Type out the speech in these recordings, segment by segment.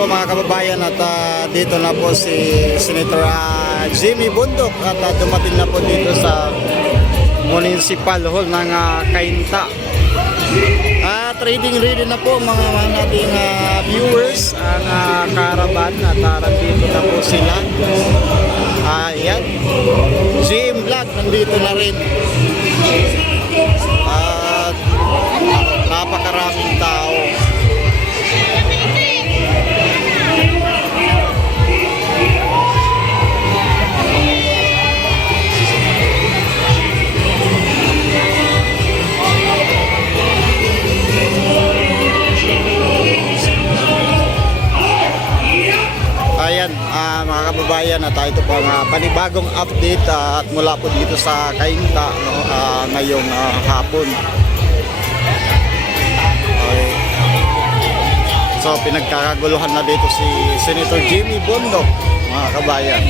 po mga kababayan at dito na po si Senator Jimmy Bundok at dumating na po dito sa Municipal Hall ng Cainta. Trading ready na po mga nating viewers ang caravan at nandito na po sila. Ayan, GM Vlog nandito na rin at napakaraming tao. Ayan, mga kababayan, at ito po ang panibagong update at mula po dito sa Cainta ngayong hapon. Okay. So pinagkakaguluhan na dito si Senator Jimmy Bundok, mga kabayan.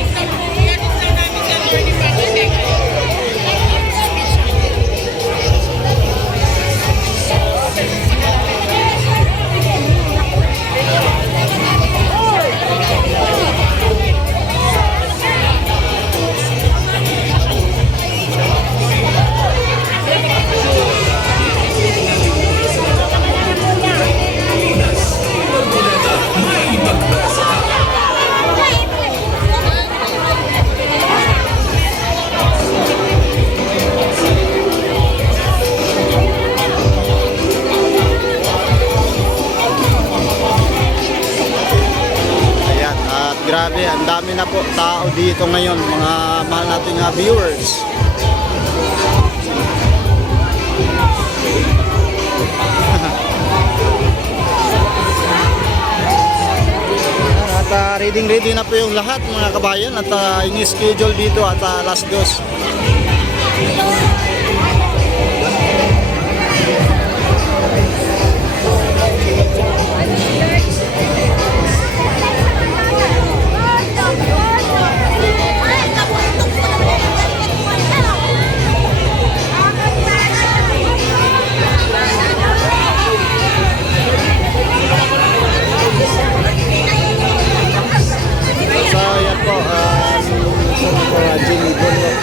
Grabe, ang dami na po tao dito ngayon, mga mahal nating viewers. At ready na po yung lahat mga kabayan at ini-schedule dito at alas 2. Jimmy Bundok.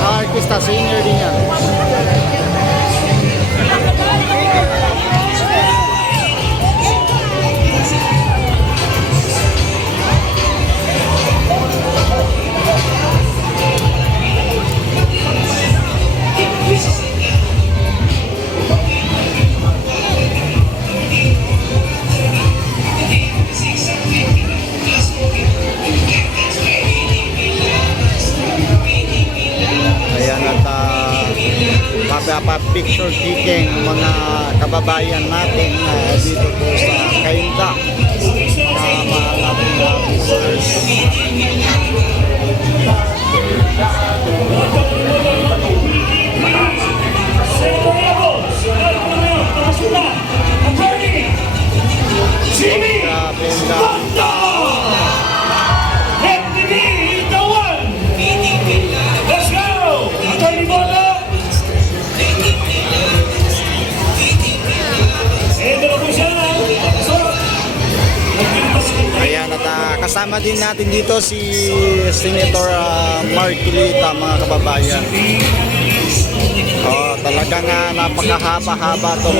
Artista, singer din yan. Picture taking mga kababayan natin dito po sa Cainta mga nating viewers. Kasama din natin dito si Senator Marquilita, mga kababayan. Talagang napakahaba-haba itong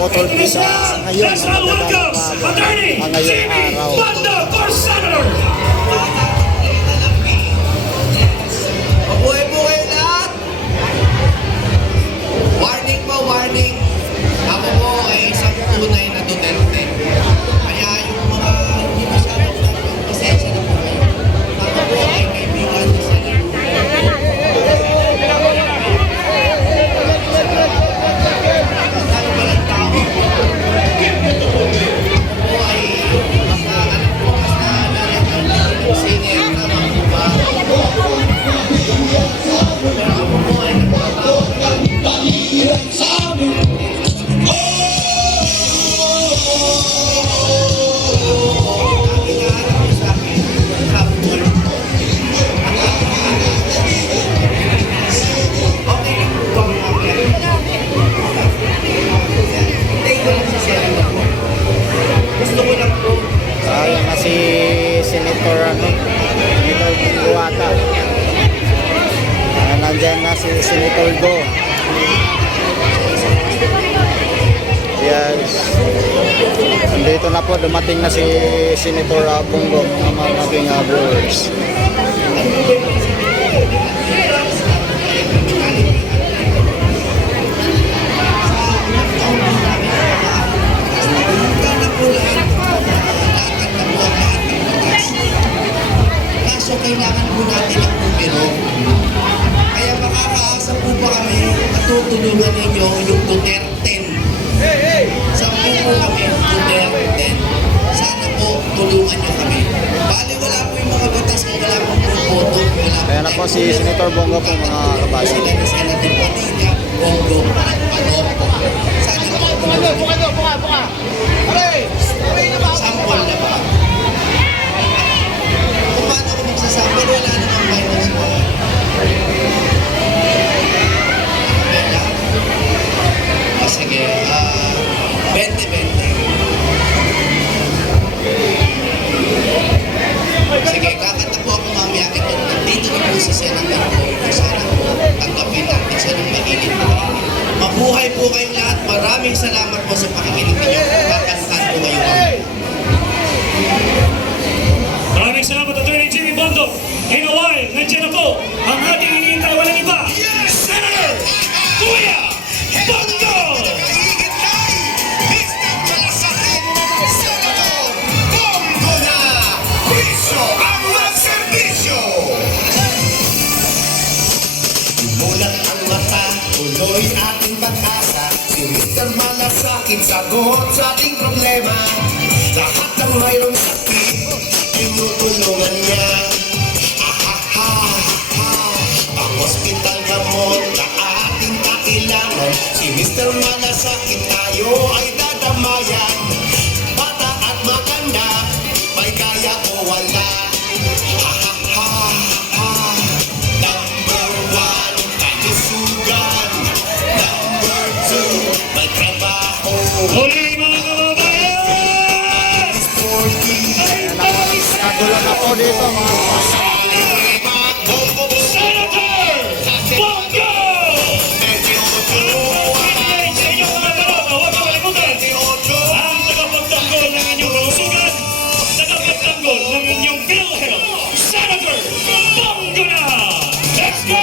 motorista ngayon ngayong araw. Mabuhay po kayo lahat! Warning po, warning! Ako po ay isang tunay na Duterte. Kaya yung mga hindi masyadong pasensya na po kayo. Ako po ay kaibigan ni Senator. Tayo palang tao. Ako po ay mas na alam ko, mas na nalala Senator Go. Yes. Dito na po, dumating na si Senator Bongo ng mga ating viewers. Kaso kailangan po natin ang numero. Kaya makakaasa po ba kami na tutulungan ninyo yung Duterte? Sampu po kami, Duterte. Sana po tulungan nyo kami. Bali wala po yung mga batas kung wala pong boto. Kaya na po si Senator Bongo po mga kabali. Sila ni Senator Padilla, Bongo, Panok. Sana po tulungan nyo. Sample na ba? Kung paano ko magsasample, wala namang virus mo. Wala. O sige, 20-20. Sige, kakanta po ako mamaya. Ito, nandito na po si Senator Bongo. Sana po tanggapin natin siya ng mahilig na mahilig. Mabuhay po kayong lahat. Maraming salamat po sa pakikinig ninyo. Kakantan po kayo mamaya. Maraming salamat, Attorney Jimmy Bondo. In a while, nandiyan na po ang ating hinihintay walang iba, Senator Kuya Bondo! Mulat ang mata, tuloy ating pag-asa. Si Mr. Malasakit, sagot sa ating problema. Lahat ng mayroong sakit, tinutulungan niya. Ang hospital gamot na ating kailangan. Si Mr. Malasakit, tayo ay dadamayan. Bata at maganda, may kaya o wala. Number one, kalusugan. Number two, may trabaho. Huli mga kababayan! Sporty. Kagulo na po dito mga kabali. Senator Bongo! Pinigay sa inyong mga tanong, huwag kalimutan. Ang tagapagtanggol ng inyong kalusugan, tagapagtanggol ng inyong PhilHealth, Senator Bongo na! Let's go!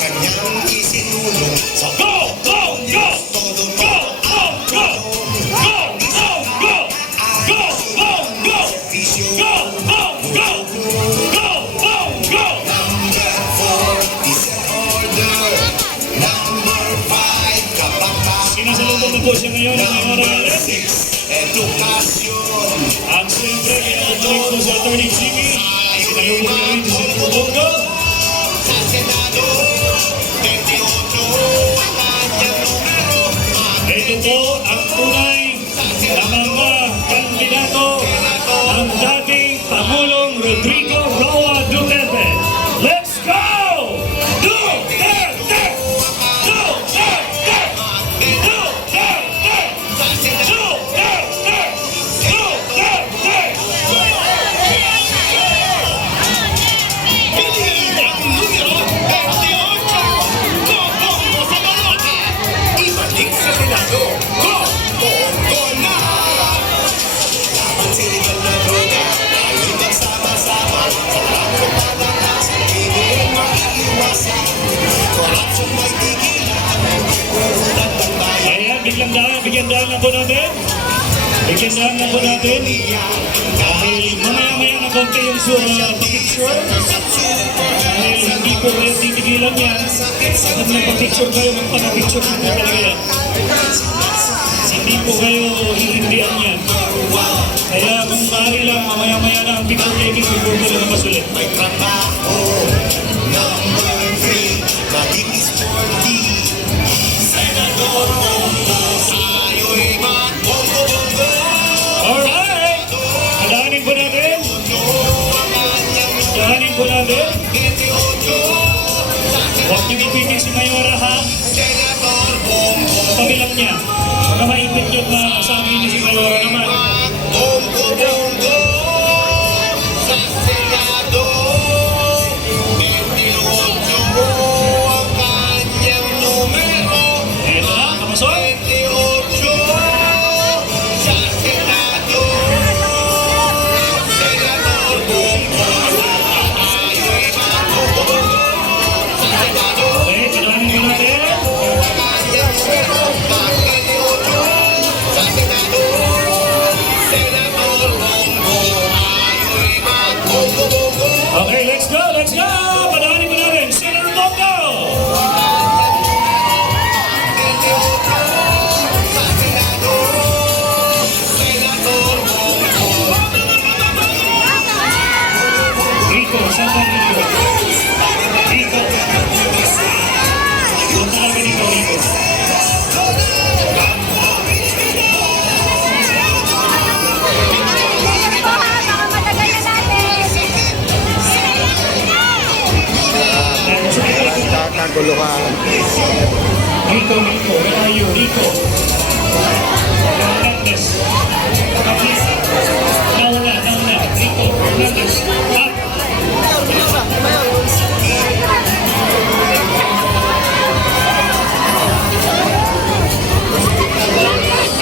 Kanyang isinulong sa Go! Go! Go! todo Go! Go! Go! Go! Go! Go! Go! Go! Go! visyo. Go! Go! Go! Go! Go! Go! Number 4, decent order. Number 5, kapatid. Sinasalubong na po siya ngayon ng mga oras. 6, edukasyon. Ang siyempre, kinakatuloy po sa Attorney Jimmy. Sinalubong na rin si Senator Bongo. Sa Senado, 28 ang kanyang numero. Ito po ang tunay na mga kandidato ng dating Pangulong Rodrigo Roa Duterte. Let's go! Duterte! Duterte! Duterte! Duterte! Duterte! Piliin ang numero 28. Bobongo sa balota. Ibalik sa Senado. Go! Bongo na! Laban siligan na droga. Tayo'y magsama-sama. Sa pagkakatasan, hindi maiiwasan. Korupsyon may tigilan. Uhulat ng bayan. Ayan, bigyan daan lang po natin. Bigyan daan lang po natin. Dahil mamaya-maya na konti yung picture. Dahil hindi po kayo titigilan yan. Pag nagpa-picture kayo, magpapapicture po talaga yan. Hindi po kayo hihindihan yan. Kaya kung maaari lang, mamaya-maya na ang picture taking before ko lumabas ulit. May trabaho. Number 3, maging sporty. Senador Bongo, tayo'y mag-bongo-bongo. Alright! Daanin po natin. Daanin po natin. Huwag niyo ipigil si Mayora ha. Senator Bongo, Kabilang niya. Baka maipit niyo na sa amin ni si Mayora naman. bongo-bongo. Sa Senado, 28 ang kabahan. Rico, where are you, Rico? Hernandez. Nauna, Rico, Hernandez. Up.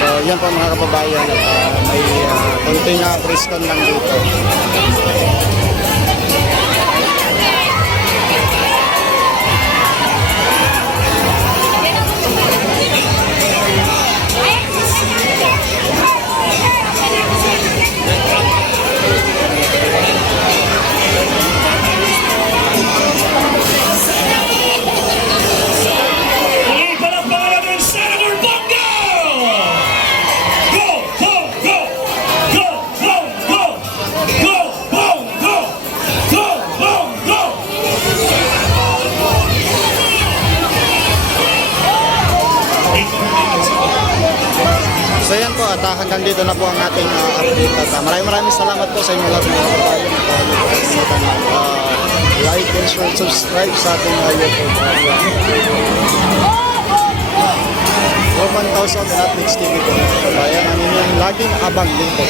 So yan po mga kababayan, at may konting preskon lang dito. Muli palakpakan natin Senator Bongo! Go, go, go! Go, go, go! Go, Bongo! Go, Bongo! So yan po, at hanggang dito na po ang ating update. At maraming salamat po sa inyo lahat mga kababayan. Like and share, subscribe sa ating YouTube. For 1,000 at Netflix TV po mga kababayan. Ang inyong laging abang din po.